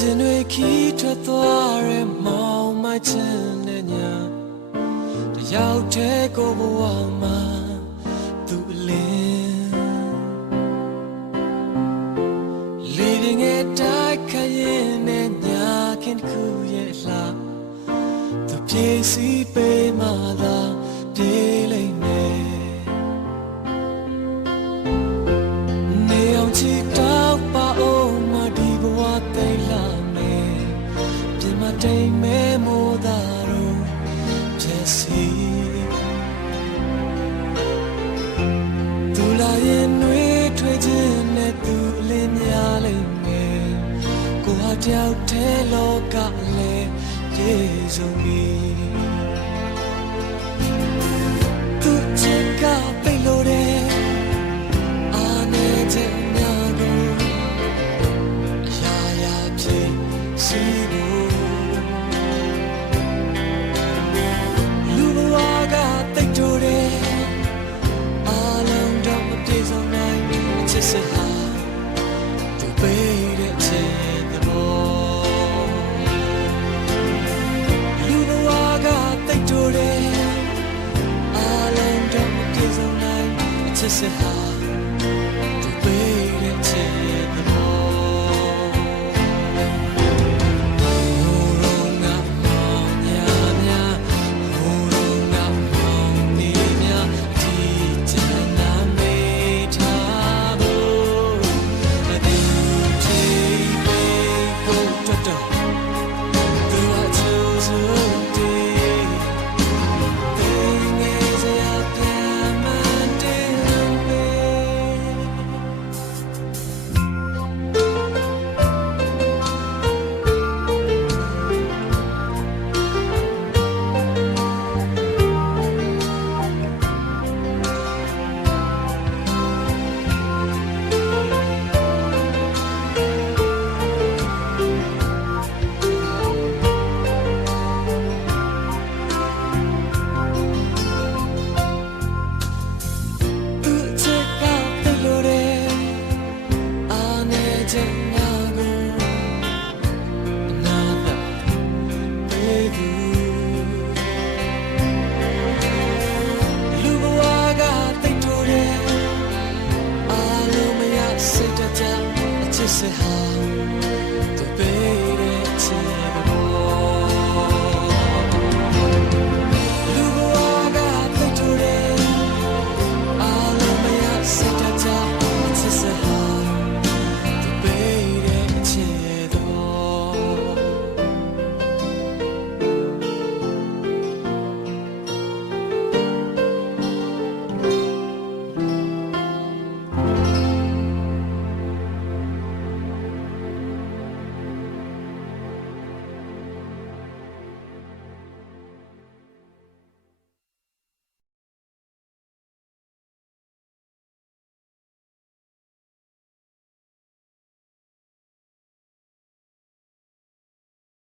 စဉ်တွေခီးထွက်သွားတဲ့မောင်မချင်တဲ့ညာတယောက်တည်းကိုဘဝမှာသူအလင်း Living it dark ခရင်နဲ့ညာခင်တစ်ခုရဲ့လှသူပြေးစီပေးမှသာ တယောက်တည်းလောကလည်းပြေဆုံးပြီသူချစ်ကပိတ်လို့တယ်အာနေတဲ့ညကိုအရာရာဖြစ်စီဖို့လူဘဝကတိတ်တိုးတယ်အားလုံးတော့မပြေဆုံးနိုင်ဘူးချစ်စဟာ ဘူး တယ်